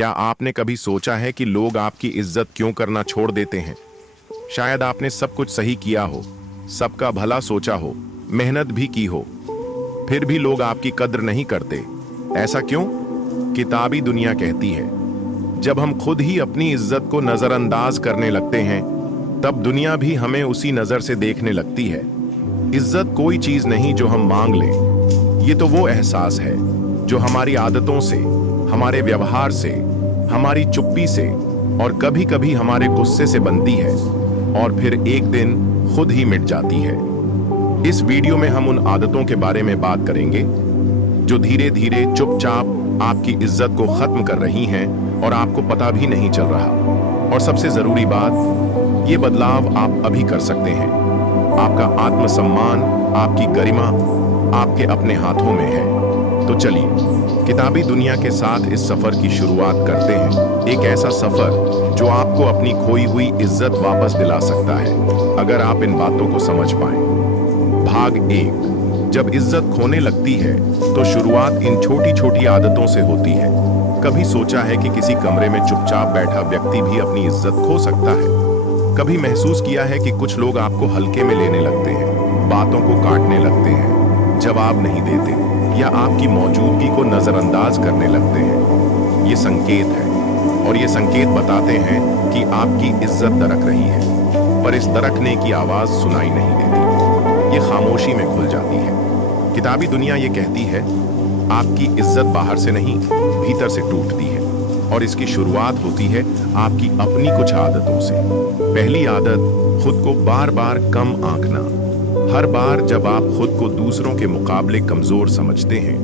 क्या आपने कभी सोचा है कि लोग आपकी इज्जत क्यों करना छोड़ देते हैं? शायद आपने सब कुछ सही किया हो, सबका भला सोचा हो, मेहनत भी की हो, फिर भी लोग आपकी कद्र नहीं करते। ऐसा क्यों? किताबी दुनिया कहती है, जब हम खुद ही अपनी इज्जत को नजरअंदाज करने लगते हैं, तब दुनिया भी हमें उसी नजर से देखने लगती है। इज्जत कोई चीज नहीं जो हम मांग लें, ये तो वो एहसास है जो हमारी आदतों से, हमारे व्यवहार से, हमारी चुप्पी से और कभी कभी हमारे गुस्से से बनती है और फिर एक दिन खुद ही मिट जाती है। इस वीडियो में हम उन आदतों के बारे में बात करेंगे जो धीरे धीरे चुपचाप आपकी इज्जत को खत्म कर रही हैं और आपको पता भी नहीं चल रहा। और सबसे जरूरी बात, ये बदलाव आप अभी कर सकते हैं। आपका आत्मसम्मान, आपकी गरिमा आपके अपने हाथों में है। तो चलिए किताबी दुनिया के साथ इस सफर की शुरुआत करते हैं। एक ऐसा सफर जो आपको अपनी खोई हुई इज्जत वापस दिला सकता है, अगर आप इन बातों को समझ पाएं। भाग 1। जब इज्जत खोने लगती है तो शुरुआत इन छोटी छोटी आदतों से होती है। कभी सोचा है कि किसी कमरे में चुपचाप बैठा व्यक्ति भी अपनी इज्जत खो सकता है? कभी महसूस किया है कि कुछ लोग आपको हल्के में लेने लगते हैं, बातों को काटने लगते हैं, जवाब नहीं देते या आपकी मौजूदगी को नजरअंदाज करने लगते हैं? ये संकेत है, और ये संकेत बताते हैं कि आपकी इज्जत दरक रही है, पर इस दरकने की आवाज सुनाई नहीं देती, ये खामोशी में खुल जाती है। किताबी दुनिया ये कहती है, आपकी इज्जत बाहर से नहीं, भीतर से टूटती है, और इसकी शुरुआत होती है आपकी अपनी कुछ आदतों से। पहली आदत, खुद को बार बार कम आंकना। हर बार जब आप खुद को दूसरों के मुकाबले कमजोर समझते हैं,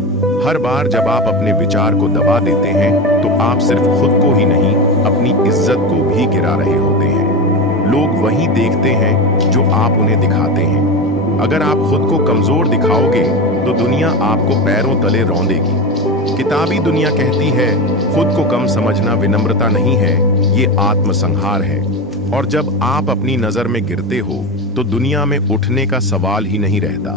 हर बार जब आप अपने विचार को दबा देते हैं, तो आप सिर्फ खुद को ही नहीं, अपनी इज्जत को भी गिरा रहे होते हैं। लोग वही देखते हैं जो आप उन्हें दिखाते हैं। अगर आप खुद को कमजोर दिखाओगे तो दुनिया आपको पैरों तले रौंदेगी। किताबी दुनिया कहती है, खुद को कम समझना विनम्रता नहीं है, ये आत्मसंहार है। और जब आप अपनी नजर में गिरते हो तो दुनिया में उठने का सवाल ही नहीं रहता।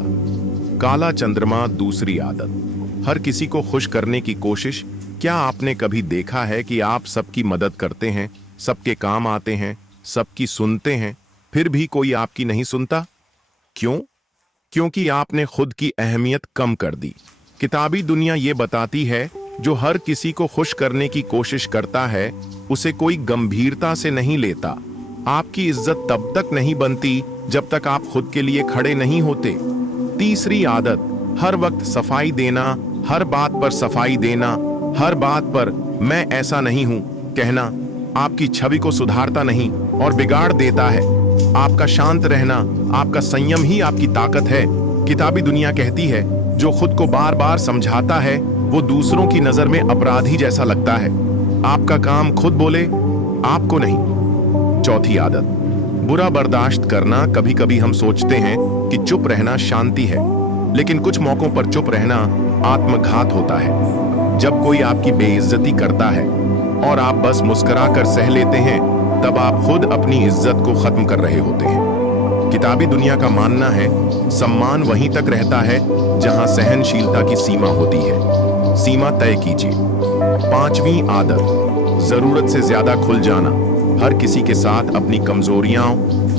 काला चंद्रमा, दूसरी आदत, हर किसी को खुश करने की कोशिश। क्या आपने कभी देखा है कि आप सबकी मदद करते हैं, सबके काम आते हैं, सबकी सुनते हैं, फिर भी कोई आपकी नहीं सुनता? क्यों? क्योंकि आपने खुद की अहमियत कम कर दी। किताबी दुनिया ये बताती है, जो हर किसी को खुश करने की कोशिश करता है, उसे कोई गंभीरता से नहीं लेता। आपकी इज्जत तब तक नहीं बनती जब तक आप खुद के लिए खड़े नहीं होते। तीसरी आदत, हर वक्त सफाई देना, हर बात पर सफाई देना, हर बात पर मैं ऐसा नहीं हूं कहना आपकी छवि को सुधारता नहीं और बिगाड़ देता है। आपका शांत रहना, आपका संयम ही आपकी ताकत है। किताबी दुनिया कहती है, जो खुद को बार बार समझाता है वो दूसरों की नजर में अपराधी जैसा लगता है। आपका काम खुद बोले, आपको नहीं। चौथी आदत, बुरा बर्दाश्त करना। कभी कभी हम सोचते हैं कि चुप रहना शांति है, लेकिन कुछ मौकों पर चुप रहना आत्मघात होता है। जब कोई आपकी बेइज्जती करता है और आप बस मुस्कुरा कर सह लेते हैं, तब आप खुद अपनी इज्जत को खत्म कर रहे होते हैं। किताबी दुनिया का मानना है, सम्मान वहीं तक रहता है जहां सहनशीलता की सीमा होती है। सीमा तय कीजिए। पांचवी आदत, जरूरत से ज्यादा खुल जाना। हर किसी के साथ अपनी कमजोरियां,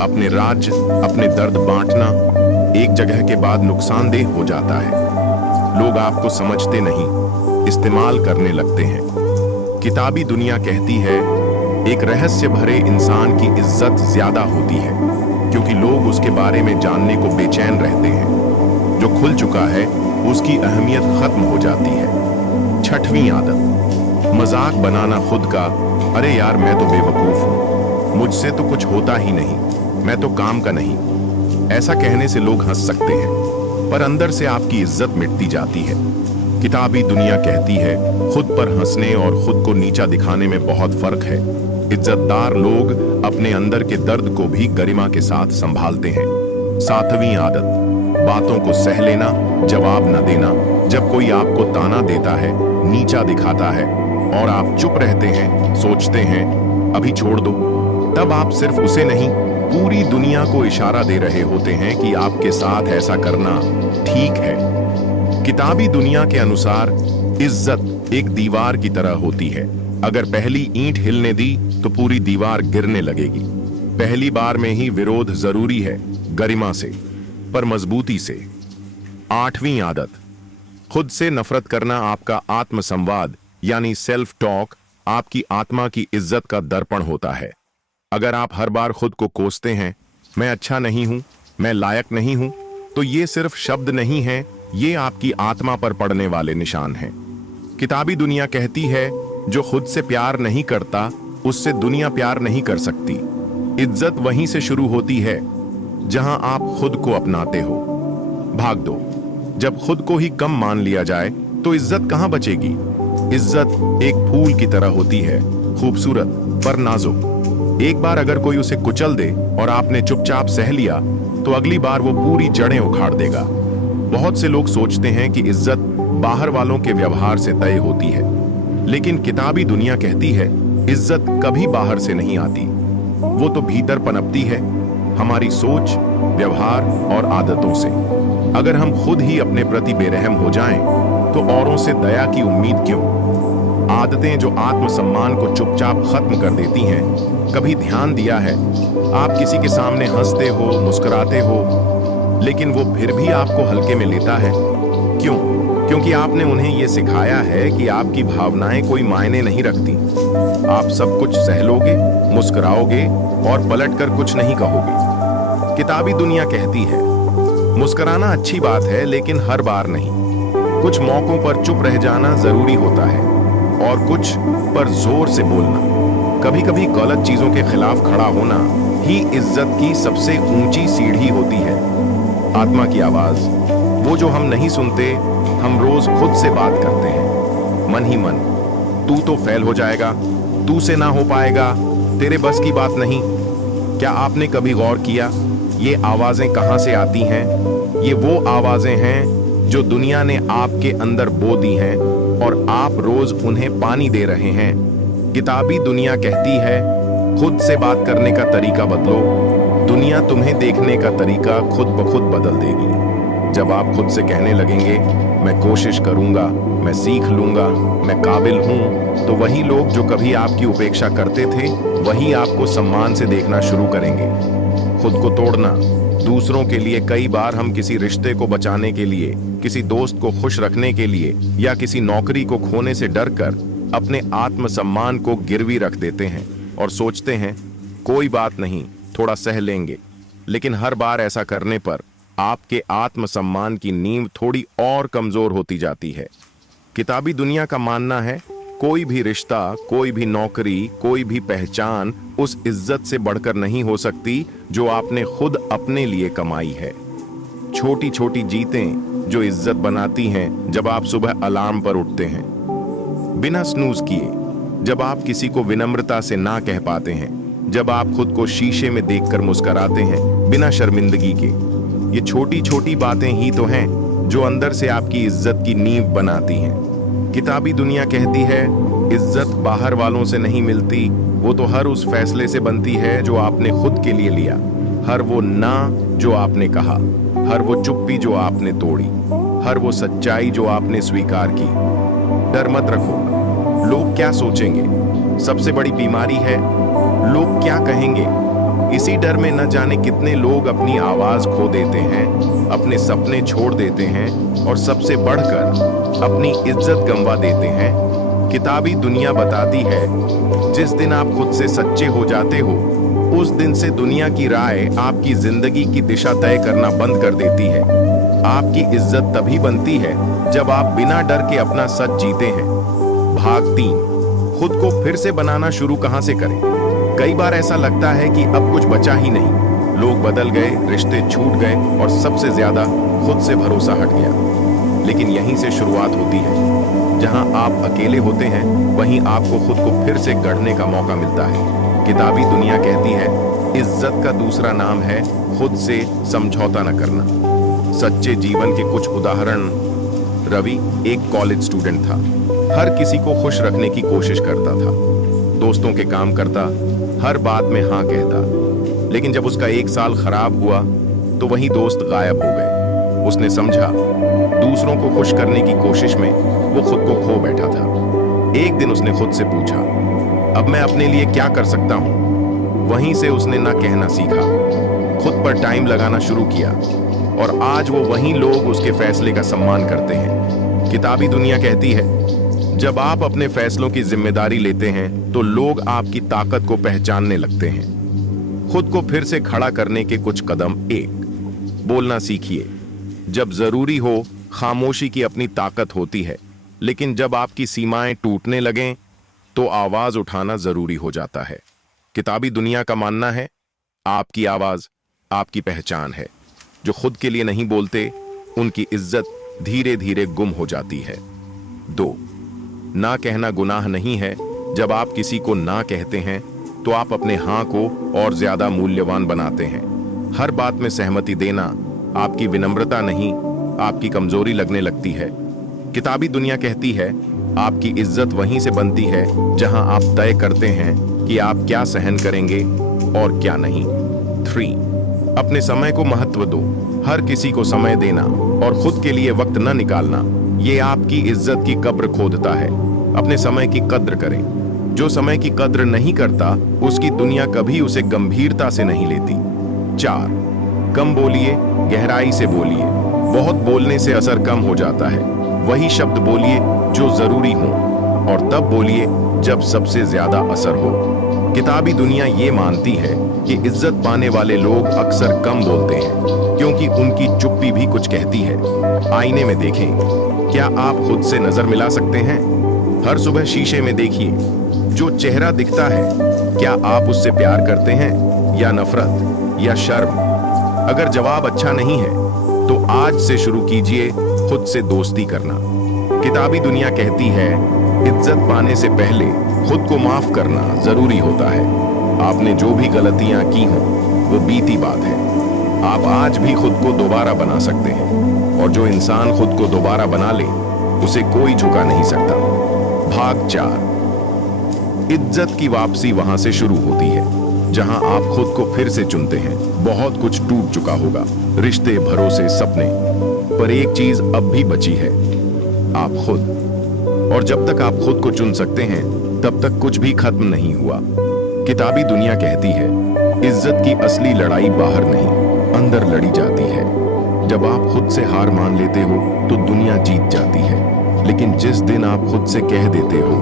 अपने राज, अपने दर्द बांटना एक जगह के बाद नुकसानदेह हो जाता है। लोग आपको समझते नहीं, इस्तेमाल करने लगते हैं। किताबी दुनिया कहती है, एक रहस्य भरे इंसान की इज्जत ज्यादा होती है, क्योंकि लोग उसके बारे में जानने को बेचैन रहते हैं। जो खुल चुका है उसकी अहमियत खत्म हो जाती है। छठवीं आदत, मजाक बनाना खुद का। अरे यार, मैं तो बेवकूफ हूं, मुझसे तो कुछ होता ही नहीं, मैं तो काम का नहीं। ऐसा कहने से लोग हंस सकते हैं, पर अंदर से आपकी इज्जत मिटती जाती है। किताबी दुनिया कहती है, खुद पर हंसने और खुद को नीचा दिखाने में बहुत फर्क है। इज्जतदार लोग अपने अंदर के दर्द को भी गरिमा के साथ संभालते हैं। सातवीं आदत, बातों को सह लेना, जवाब न देना। जब कोई आपको ताना देता है, नीचा दिखाता है और आप चुप रहते हैं, सोचते हैं अभी छोड़ दो, तब आप सिर्फ उसे नहीं, पूरी दुनिया को इशारा दे रहे होते हैं कि आपके साथ ऐसा करना ठीक है। किताबी दुनिया के अनुसार इज्जत एक दीवार की तरह होती है। अगर पहली ईंट हिलने दी तो पूरी दीवार गिरने लगेगी। पहली बार में ही विरोध जरूरी है, गरिमा से, पर मजबूती से। 8वीं आदत, खुद से नफरत करना। आपका आत्मसंवाद यानी सेल्फ टॉक आपकी आत्मा की इज्जत का दर्पण होता है। अगर आप हर बार खुद को कोसते हैं, मैं अच्छा नहीं हूं, मैं लायक नहीं हूं, तो ये सिर्फ शब्द नहीं है, ये आपकी आत्मा पर पड़ने वाले निशान हैं। किताबी दुनिया कहती है, जो खुद से प्यार नहीं करता उससे दुनिया प्यार नहीं कर सकती। इज्जत वहीं से शुरू होती है जहां आप खुद को अपनाते हो। भाग दो, जब खुद को ही कम मान लिया जाए तो इज्जत कहां बचेगी। इज्जत एक फूल की तरह होती है, खूबसूरत पर नाजुक। एक बार अगर कोई उसे कुचल दे और आपने चुपचाप सह लिया तो अगली बार वो पूरी जड़ें उखाड़ देगा। बहुत से लोग सोचते हैं कि इज्जत बाहर वालों के व्यवहार से तय होती है, लेकिन किताबी दुनिया कहती है इज्जत कभी बाहर से नहीं आती, वो तो भीतर पनपती है, हमारी सोच, व्यवहार और आदतों से। अगर हम खुद ही अपने प्रति बेरहम हो जाएं, तो औरों से दया की उम्मीद क्यों। आदतें जो आत्मसम्मान को चुपचाप खत्म कर देती हैं। कभी ध्यान दिया है, आप किसी के सामने हंसते हो, मुस्कुराते हो, लेकिन वो फिर भी आपको हल्के में लेता है। क्यों? क्योंकि आपने उन्हें यह सिखाया है कि आपकी भावनाएं कोई मायने नहीं रखती। आप सब कुछ सह लोगे, मुस्कुराओगे और पलटकर कुछ नहीं कहोगे। किताबी दुनिया कहती है मुस्कुराना अच्छी बात है, लेकिन हर बार नहीं। कुछ मौकों पर चुप रह जाना जरूरी होता है और कुछ पर जोर से बोलना। कभी कभी गलत चीजों के खिलाफ खड़ा होना ही इज्जत की सबसे ऊंची सीढ़ी होती है। आत्मा की आवाज, वो जो हम नहीं सुनते, हम रोज खुद से बात करते हैं, मन ही मन। तू तो फेल हो जाएगा, तू से ना हो पाएगा, तेरे बस की बात नहीं। क्या आपने कभी गौर किया ये आवाजें कहां से आती हैं? ये वो आवाजें हैं जो दुनिया ने आपके अंदर बो दी हैं और आप रोज उन्हें पानी दे रहे हैं। किताबी दुनिया कहती है खुद से बात करने का तरीका बदलो, दुनिया तुम्हें देखने का तरीका खुद ब खुद बदल देगी। जब आप खुद से कहने लगेंगे मैं कोशिश करूंगा, मैं सीख लूंगा, मैं काबिल हूं, तो वही लोग जो कभी आपकी उपेक्षा करते थे वही आपको सम्मान से देखना शुरू करेंगे। खुद को तोड़ना। दूसरों के लिए कई बार हम किसी रिश्ते को बचाने के लिए, किसी दोस्त को खुश रखने के लिए या किसी नौकरी को खोने से डरकर अपने आत्मसम्मान को गिरवी रख देते हैं और सोचते हैं कोई बात नहीं, थोड़ा सह लेंगे। लेकिन हर बार ऐसा करने पर आपके आत्मसम्मान की नींव थोड़ी और कमजोर होती जाती है। किताबी दुनिया का मानना है कोई भी रिश्ता, कोई भी नौकरी, कोई भी पहचान उस इज्जत से बढ़कर नहीं हो सकती जो आपने खुद अपने लिए कमाई है। छोटी छोटी जीतें जो इज्जत बनाती हैं, जब आप सुबह अलार्म पर उठते हैं बिना स्नूज किए, जब आप किसी को विनम्रता से ना कह पाते हैं, जब आप खुद को शीशे में देखकर मुस्कुराते हैं बिना शर्मिंदगी के। ये छोटी छोटी बातें ही तो हैं जो अंदर से आपकी इज्जत की नींव बनाती हैं। किताबी दुनिया कहती है इज्जत बाहर वालों से नहीं मिलती, वो तो हर उस फैसले से बनती है जो आपने खुद के लिए लिया, हर वो ना जो आपने कहा, हर वो चुप्पी जो आपने तोड़ी, हर वो सच्चाई जो आपने स्वीकार की। डर मत रखो, लोग क्या सोचेंगे सबसे बड़ी बीमारी है, लोग क्या कहेंगे। इसी डर में न जाने कितने लोग अपनी आवाज खो देते हैं, अपने सपने छोड़ देते हैं और सबसे बढ़कर अपनी इज्जत गंवा देते हैं। किताबी दुनिया बताती है जिस दिन आप खुद से सच्चे हो जाते हो, उस दिन से दुनिया की राय आपकी जिंदगी की दिशा तय करना बंद कर देती है। आपकी इज्जत तभी बनती है जब आप बिना डर के अपना सच जीते हैं। भाग 3, खुद को फिर से बनाना शुरू कहां से करें। कई बार ऐसा लगता है कि अब कुछ बचा ही नहीं, लोग बदल गए, रिश्ते छूट गए और सबसे ज्यादा खुद से भरोसा हट गया। लेकिन यहीं से शुरुआत होती है। जहां आप अकेले होते हैं वहीं आपको खुद को फिर से गढ़ने का मौका मिलता है। किताबी दुनिया कहती है इज्जत का दूसरा नाम है खुद से समझौता न करना। सच्चे जीवन के कुछ उदाहरण। रवि एक कॉलेज स्टूडेंट था, हर किसी को खुश रखने की कोशिश करता था, दोस्तों के काम करता, हर बात में हाँ कहता। लेकिन जब उसका 1 साल खराब हुआ तो वही दोस्त गायब हो गए। उसने समझा दूसरों को खुश करने की कोशिश में वो खुद को खो बैठा था। एक दिन उसने खुद से पूछा अब मैं अपने लिए क्या कर सकता हूं? वहीं से उसने ना कहना सीखा, खुद पर टाइम लगाना शुरू किया और आज वो वही लोग उसके फैसले का सम्मान करते हैं। किताबी दुनिया कहती है, जब आप अपने फैसलों की जिम्मेदारी लेते हैं तो लोग आपकी ताकत को पहचानने लगते हैं। खुद को फिर से खड़ा करने के कुछ कदम। 1, बोलना सीखिए। जब जरूरी हो, खामोशी की अपनी ताकत होती है, लेकिन जब आपकी सीमाएं टूटने लगें तो आवाज उठाना जरूरी हो जाता है। किताबी दुनिया का मानना है, आपकी आवाज आपकी पहचान है। जो खुद के लिए नहीं बोलते, उनकी इज्जत धीरे धीरे गुम हो जाती है। 2, ना कहना गुनाह नहीं है। जब आप किसी को ना कहते हैं तो आप अपने हां को और ज्यादा मूल्यवान बनाते हैं। हर बात में सहमति देना आपकी विनम्रता नहीं, आपकी कमजोरी लगने लगती है। किताबी दुनिया कहती है, आपकी इज्जत वहीं से बनती है जहां आप तय करते हैं कि आप क्या सहन करेंगे और क्या नहीं। 3, अपने समय को महत्व दो। हर किसी को समय देना और खुद के लिए वक्त न निकालना, ये आपकी इज्जत की कब्र खोदता है। अपने समय की कद्र करें। जो समय की कद्र नहीं करता, उसकी दुनिया कभी उसे गंभीरता से नहीं लेती। 4, कम बोलिए, गहराई से बोलिए। बहुत बोलने से असर कम हो जाता है। वही शब्द बोलिए जो जरूरी हो और तब बोलिए जब सबसे ज्यादा असर हो। किताबी दुनिया ये मानती है कि इज्जत पाने वाले लोग अक्सर कम बोलते हैं क्योंकि उनकी चुप्पी भी कुछ कहती है। आईने में देखें, क्या आप खुद से नजर मिला सकते हैं? हर सुबह शीशे में देखिए, जो चेहरा दिखता है, क्या आप उससे प्यार करते हैं या नफरत या शर्म? अगर जवाब अच्छा नहीं है तो आज से शुरू कीजिए खुद से दोस्ती करना। किताबी दुनिया कहती है, इज्जत पाने से पहले खुद को माफ करना जरूरी होता है। आपने जो भी गलतियां की हों, वो बीती बात है। आप आज भी खुद को दोबारा बना सकते हैं और जो इंसान खुद को दोबारा बना ले, उसे कोई झुका नहीं सकता। भाग 4, इज्जत की वापसी वहां से शुरू होती है जहां आप खुद को फिर से चुनते हैं। बहुत कुछ टूट चुका होगा, रिश्ते, भरोसे, सपने, पर एक चीज अब भी बची है, आप खुद। और जब तक आप खुद को चुन सकते हैं, तब तक कुछ भी खत्म नहीं हुआ। किताबी दुनिया कहती है, इज्जत की असली लड़ाई बाहर नहीं, अंदर लड़ी जाती है। जब आप खुद से हार मान लेते हो तो दुनिया जीत जाती है, लेकिन जिस दिन आप खुद से कह देते हो,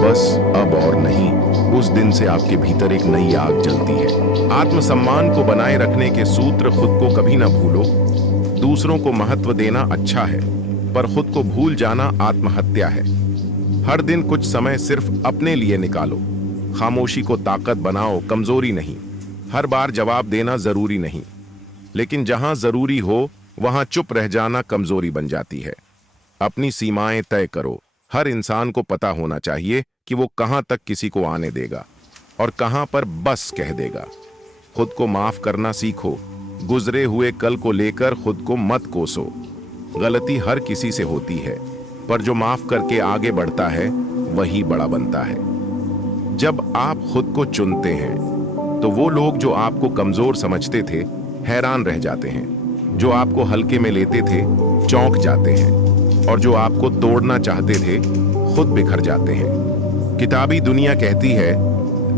बस अब और नहीं, उस दिन से आपके भीतर एक नई आग जलती है। आत्मसम्मान को बनाए रखने के सूत्र: खुद को कभी ना भूलो। दूसरों को महत्व देना अच्छा है, पर खुद को भूल जाना आत्महत्या है। हर दिन कुछ समय सिर्फ अपने लिए निकालो। खामोशी को ताकत बनाओ, कमजोरी नहीं। हर बार जवाब देना जरूरी नहीं, लेकिन जहां जरूरी हो वहां चुप रह जाना कमजोरी बन जाती है। अपनी सीमाएं तय करो। हर इंसान को पता होना चाहिए कि वो कहां तक किसी को आने देगा और कहां पर बस कह देगा। खुद को माफ करना सीखो। गुजरे हुए कल को लेकर खुद को मत कोसो। गलती हर किसी से होती है, पर जो माफ करके आगे बढ़ता है वही बड़ा बनता है। जब आप खुद को चुनते हैं तो वो लोग जो आपको कमजोर समझते थे हैरान रह जाते हैं, जो आपको हल्के में लेते थे चौंक जाते हैं, और जो आपको तोड़ना चाहते थे खुद बिखर जाते हैं। किताबी दुनिया कहती है,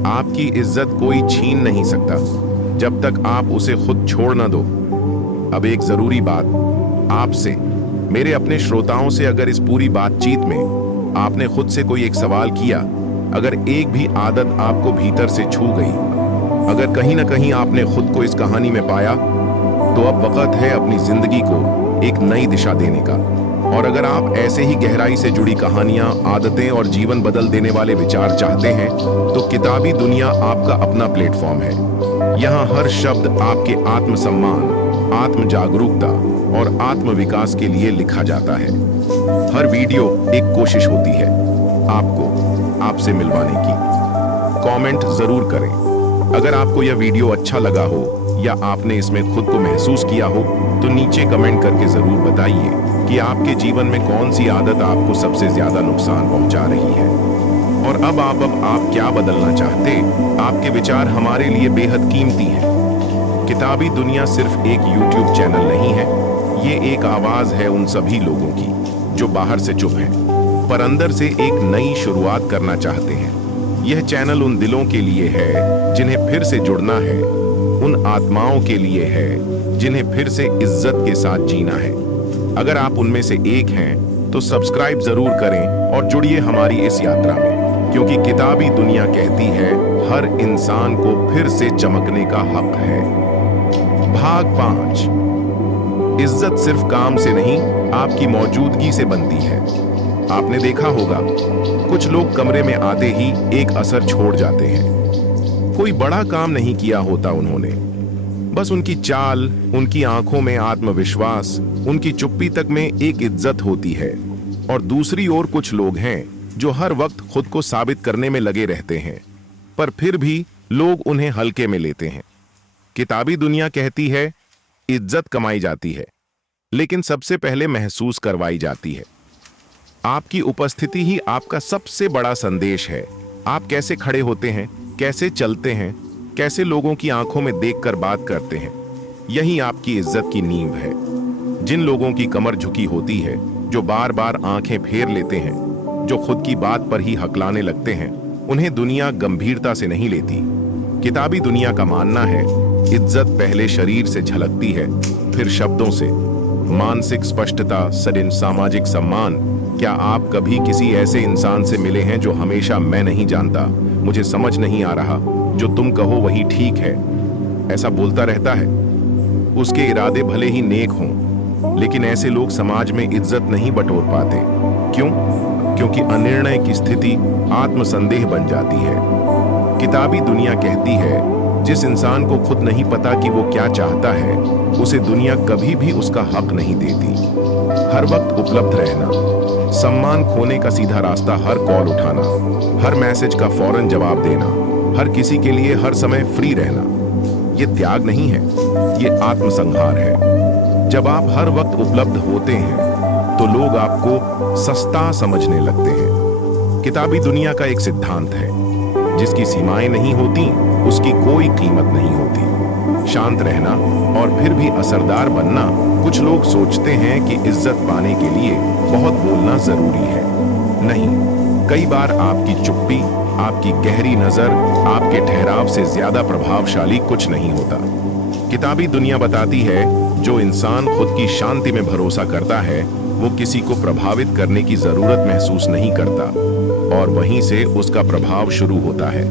आपकी इज्जत कोई छीन नहीं सकता जब तक आप उसे खुद छोड़ ना दो। अब एक जरूरी बात आपसे, मेरे अपने श्रोताओं से, अगर इस पूरी बातचीत में आपने खुद से कोई एक सवाल किया, अगर एक भी आदत आपको भीतर से छू गई, अगर कहीं ना कहीं आपने खुद को इस कहानी में पाया, तो अब वक्त है अपनी जिंदगी को एक नई दिशा देने का। और अगर आप ऐसे ही गहराई से जुड़ी कहानियां, आदतें और जीवन बदल देने वाले विचार चाहते हैं, तो किताबी दुनिया आपका अपना प्लेटफॉर्म है। यहाँ हर शब्द आपके आत्मसम्मान, आत्म जागरूकता और आत्म विकास के लिए लिखा जाता है। हर वीडियो एक कोशिश होती है आपको आपसे मिलवाने की। कमेंट जरूर करें अगर आपको यह वीडियो अच्छा लगा हो या आपने इसमें खुद को महसूस किया हो, तो नीचे कमेंट करके जरूर बताइए कि आपके जीवन में कौन सी आदत आपको सबसे ज्यादा नुकसान पहुंचा रही है और अब आप क्या बदलना चाहते। आपके विचार हमारे लिए बेहद कीमती हैं। किताबी दुनिया सिर्फ एक YouTube चैनल नहीं है, ये एक आवाज है उन सभी लोगों की जो बाहर से चुप हैं पर अंदर से एक नई शुरुआत करना चाहते हैं। यह चैनल उन दिलों के लिए है जिन्हें फिर से जुड़ना है, उन आत्माओं के लिए है जिन्हें फिर से इज्जत के साथ जीना है। अगर आप उनमें से एक हैं तो सब्सक्राइब जरूर करें और जुड़िए हमारी इस यात्रा में, क्योंकि किताबी दुनिया कहती है हर इंसान को फिर से चमकने का हक है। भाग 5। इज्जत सिर्फ काम से नहीं, आपकी मौजूदगी से बनती है। आपने देखा होगा, कुछ लोग कमरे में आते ही एक असर छोड़ जाते हैं। कोई बड़ा काम नहीं किया होता उन्होंने, बस उनकी चाल, उनकी आंखों में आत्मविश्वास, उनकी चुप्पी तक में एक इज्जत होती है। और दूसरी ओर कुछ लोग हैं जो हर वक्त खुद को साबित करने में लगे रहते हैं, पर फिर भी लोग उन्हें हल्के में लेते हैं। किताबी दुनिया कहती है इज्जत कमाई जाती है, लेकिन सबसे पहले महसूस करवाई जाती है। आपकी उपस्थिति ही आपका सबसे बड़ा संदेश है। आप कैसे खड़े होते हैं, कैसे चलते हैं, कैसे लोगों की आंखों में देखकर बात करते हैं, यही आपकी इज्जत की नींव है। जिन लोगों की कमर झुकी होती है, जो बार बार आंखें फेर लेते हैं, जो खुद की बात पर ही हकलाने लगते हैं, उन्हें दुनिया गंभीरता से नहीं लेती। किताबी दुनिया का मानना है इज्जत पहले शरीर से झलकती है, फिर शब्दों से। मानसिक स्पष्टता, सदिन सामाजिक सम्मान। क्या आप कभी किसी ऐसे इंसान से मिले हैं जो हमेशा मैं नहीं जानता, मुझे समझ नहीं आ रहा, जो तुम कहो वही ठीक है, ऐसा बोलता रहता है? उसके इरादे भले ही नेक हों, लेकिन ऐसे लोग समाज में इज्जत नहीं बटोर पाते। क्यों? क्योंकि अनिर्णय की स्थिति आत्मसंदेह बन जाती है। किताबी दुनिया कहती है जिस इंसान को खुद नहीं पता कि वो क्या चाहता है, उसे दुनिया कभी भी उसका हक नहीं देती। हर वक्त उपलब्ध रहना, सम्मान खोने का सीधा रास्ता हर कॉल उठाना, हर मैसेज का फौरन जवाब देना, हर किसी के लिए हर समय फ्री रहना, ये त्याग नहीं है, ये आत्मसंहार है। जब आप हर वक्त उपलब्ध होते हैं तो लोग आपको सस्ता समझने लगते हैं। किताबी दुनिया का एक सिद्धांत है, जिसकी सीमाएं नहीं होती उसकी कोई कीमत नहीं होती। शांत रहना और फिर भी असरदार बनना। कुछ लोग सोचते हैं कि इज्जत पाने के लिए बहुत बोलना जरूरी है। नहीं, कई बार आपकी चुप्पी, आपकी गहरी नजर, आपके ठहराव से ज्यादा प्रभावशाली कुछ नहीं होता। किताबी दुनिया बताती है जो इंसान खुद की शांति में भरोसा करता है, वो किसी को प्रभावित करने की जरूरत महसूस नहीं करता, और वहीं से उसका प्रभाव शुरू होता है।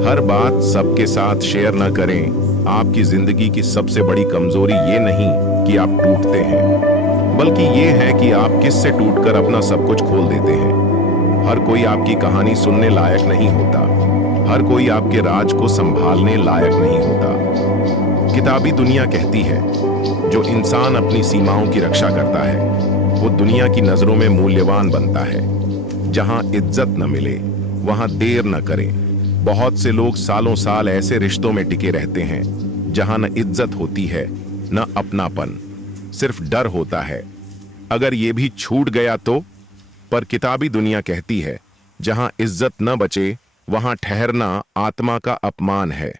हर बात सबके साथ शेयर न करें। आपकी जिंदगी की सबसे बड़ी कमजोरी ये नहीं कि आप टूटते हैं, बल्कि ये है कि आप किससे टूटकर अपना सब कुछ खोल देते हैं। हर कोई आपकी कहानी सुनने लायक नहीं होता, हर कोई आपके राज को संभालने लायक नहीं होता। किताबी दुनिया कहती है जो इंसान अपनी सीमाओं की रक्षा करता है, वो दुनिया की नजरों में मूल्यवान बनता है। जहां इज्जत न मिले वहां देर न करें। बहुत से लोग सालों साल ऐसे रिश्तों में टिके रहते हैं जहां न इज्जत होती है न अपनापन, सिर्फ डर होता है अगर ये भी छूट गया तो। पर किताबी दुनिया कहती है जहां इज्जत न बचे वहां ठहरना आत्मा का अपमान है।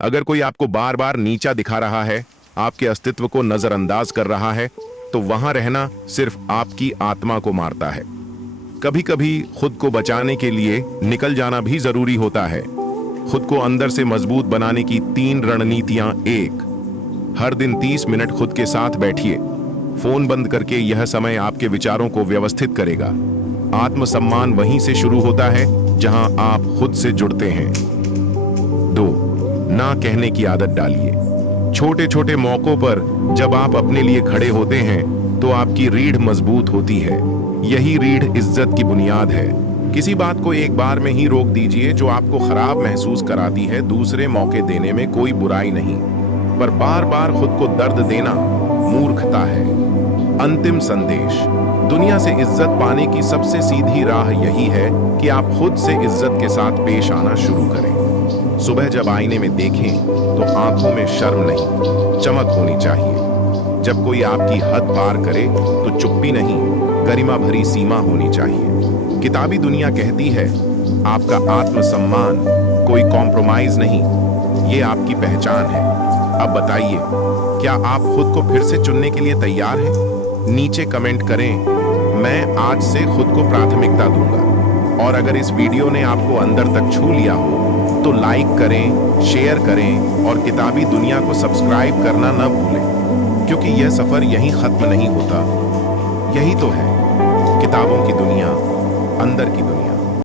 अगर कोई आपको बार बार नीचा दिखा रहा है, आपके अस्तित्व को नजरअंदाज कर रहा है, तो वहां रहना सिर्फ आपकी आत्मा को मारता है। कभी कभी खुद को बचाने के लिए निकल जाना भी जरूरी होता है। खुद को अंदर से मजबूत बनाने की 3 रणनीतियां। 1, हर दिन 30 मिनट खुद के साथ बैठिए। फोन बंद करके यह समय आपके विचारों को व्यवस्थित करेगा। आत्मसम्मान वहीं से शुरू होता है जहां आप खुद से जुड़ते हैं। 2, ना कहने की आदत डालिए। छोटे छोटे मौकों पर जब आप अपने लिए खड़े होते हैं तो आपकी रीढ़ मजबूत होती है। यही रीढ़ इज्जत की बुनियाद है। किसी बात को एक बार में ही रोक दीजिए जो आपको खराब महसूस कराती है। दूसरे मौके देने में कोई बुराई नहीं, पर बार बार खुद को दर्द देना मूर्खता है। अंतिम संदेश, दुनिया से इज्जत पाने की सबसे सीधी राह यही है कि आप खुद से इज्जत के साथ पेश आना शुरू करें। सुबह जब आईने में देखें तो आंखों में शर्म नहीं, चमक होनी चाहिए। जब कोई आपकी हद पार करे तो चुप्पी नहीं, गरिमा भरी सीमा होनी चाहिए। किताबी दुनिया कहती है आपका आत्मसम्मान कोई कॉम्प्रोमाइज नहीं, ये आपकी पहचान है। अब बताइए, क्या आप खुद को फिर से चुनने के लिए तैयार हैं? नीचे कमेंट करें, मैं आज से खुद को प्राथमिकता दूंगा। और अगर इस वीडियो ने आपको अंदर तक छू लिया हो तो लाइक करें, शेयर करें और किताबी दुनिया को सब्सक्राइब करना न भूलें, क्योंकि यह सफर यहीं खत्म नहीं होता। यही तो है किताबों की दुनिया, अंदर की दुनिया।